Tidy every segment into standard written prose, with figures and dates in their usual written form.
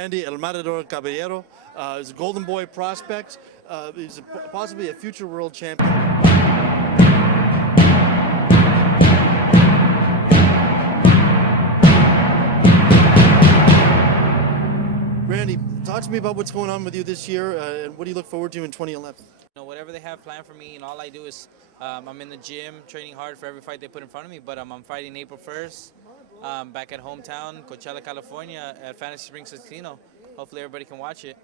Randy El Matador Caballero. He's a Golden Boy prospect. He's possibly a future world champion. Randy, talk to me about what's going on with you this year, and what do you look forward to in 2011? Whatever they have planned for me, all I do is I'm in the gym training hard for every fight they put in front of me. But I'm fighting April 1st back at hometown, Coachella, California, at Fantasy Springs Casino. Hopefully everybody can watch it.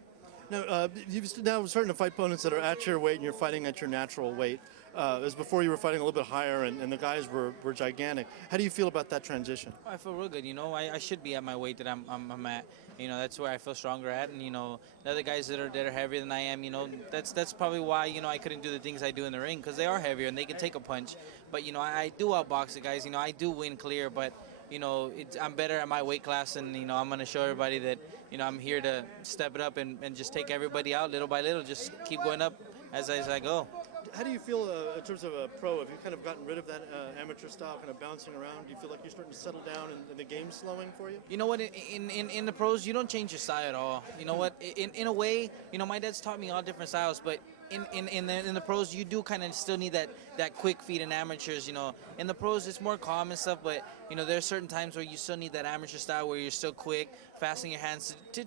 Now, you've now starting to fight opponents that are at your weight, and you're fighting at your natural weight. As before, you were fighting a little bit higher, and the guys were gigantic. How do you feel about that transition? I feel real good. I should be at my weight that I'm at. That's where I feel stronger at. And the other guys that are heavier than I am, that's probably why I couldn't do the things I do in the ring, because they are heavier and they can take a punch. But I do outbox the guys. I do win clear, but I'm better at my weight class, and I'm gonna show everybody that I'm here to step it up and just take everybody out little by little. Just keep going up as I go. How do you feel in terms of a pro? Have you kind of gotten rid of that amateur style, kind of bouncing around? Do you feel like you're starting to settle down and the game's slowing for you? You know what? In the pros, you don't change your style at all. You know what? In a way, my dad's taught me all different styles, but in the pros, you do kind of still need that quick feet in amateurs. In the pros, it's more calm and stuff, but there are certain times where you still need that amateur style where you're still quick, fast in your hands to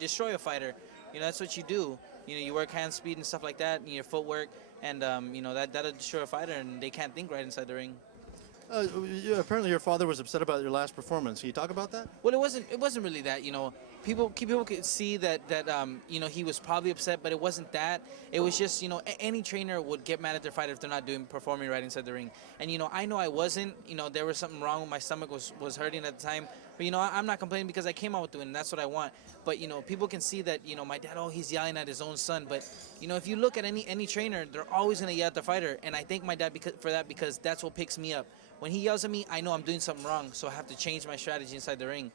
destroy a fighter. That's what you do. You work hand speed and stuff like that, and your footwork, and that'll destroy a fighter, and they can't think right inside the ring. Apparently, your father was upset about your last performance. Can you talk about that? Well, it wasn't really that. People could see that he was probably upset, but it wasn't that. It was just any trainer would get mad at their fighter if they're not performing right inside the ring. And I know I wasn't. There was something wrong with my stomach was hurting at the time. But I'm not complaining because I came out with the win, and that's what I want. But people can see that my dad, he's yelling at his own son. But if you look at any trainer, they're always gonna yell at the fighter. And I thank my dad because that's what picks me up. When he yells at me, I know I'm doing something wrong, so I have to change my strategy inside the ring.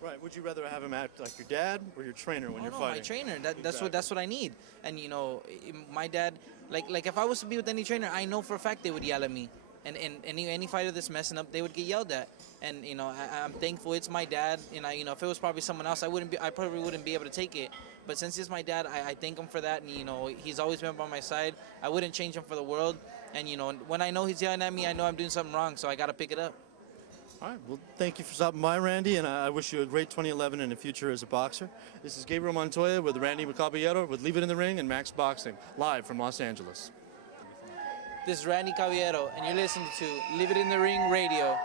Right. Would you rather have him act like your dad or your trainer when you're fighting? My trainer. That's what I need. And my dad, like if I was to be with any trainer, I know for a fact they would yell at me. And any fighter that's messing up, they would get yelled at. And I'm thankful it's my dad. And if it was probably someone else, I probably wouldn't be able to take it. But since it's my dad, I thank him for that. And he's always been by my side. I wouldn't change him for the world. And when I know he's yelling at me, I know I'm doing something wrong, so I got to pick it up. All right. Well, thank you for stopping by, Randy, and I wish you a great 2011 and a future as a boxer. This is Gabriel Montoya with Randy Caballero with Leave It in the Ring and Max Boxing, live from Los Angeles. This is Randy Caballero, and you're listening to Leave It in the Ring Radio.